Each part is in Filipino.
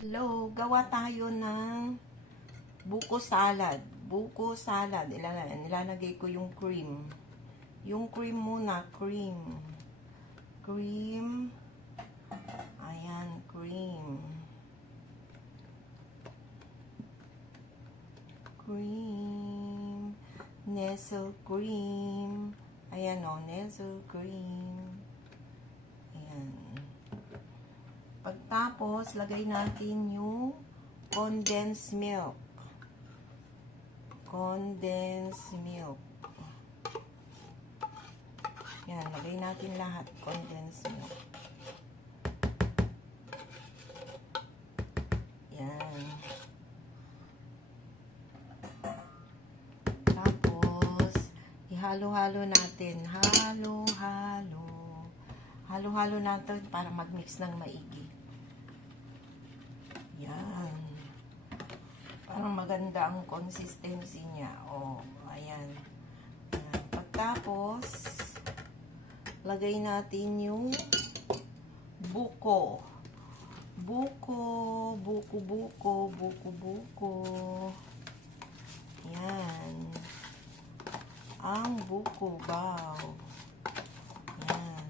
Hello, gawa tayo ng buko salad. Buko salad. Ilalagay ko yung cream. Yung cream muna, cream. Cream. Ayan, cream. Cream. Nestle cream. Ayan o, Nestle cream. Ayan. Pagtapos, lagay natin yung condensed milk. Condensed milk. Yan, lagay natin lahat. Condensed milk. Yan. Tapos, ihalo-halo natin. Halo-halo. Halo-halo natin para mag-mix ng maigi. Yan. Parang maganda ang consistency niya. O, ayan. Ayan. Pagtapos, lagay natin yung buko. Buko, buko, buko, buko, buko. Yan. Ang buko, wow. Yan.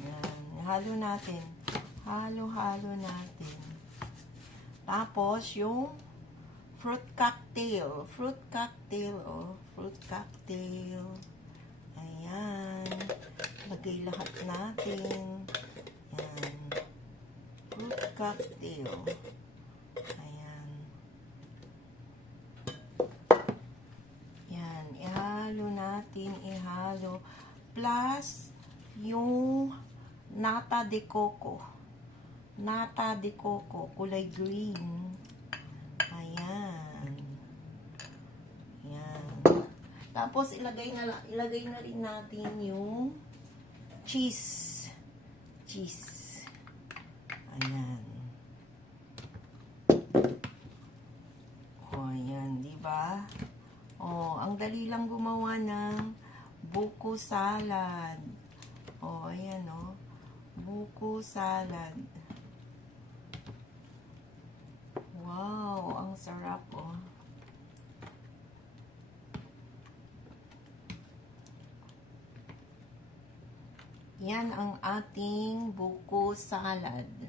Yan. Halo natin. Halo-halo natin. Tapos, yung fruit cocktail. Fruit cocktail, oh. Fruit cocktail. Ayan. Lagay lahat natin. Ayan. Fruit cocktail. Ayan. Ayan. Ihalo natin. Ihalo. Plus, yung nata de coco. Nata de coco. Kulay green. Ayan. Ayan. Tapos, ilagay na rin natin yung cheese. Cheese. Ayan. O, ayan. Diba? O, ang dali lang gumawa ng buko salad. O, ayan, o. Buko salad. Wow, ang sarap, oh. Yan ang ating buko salad.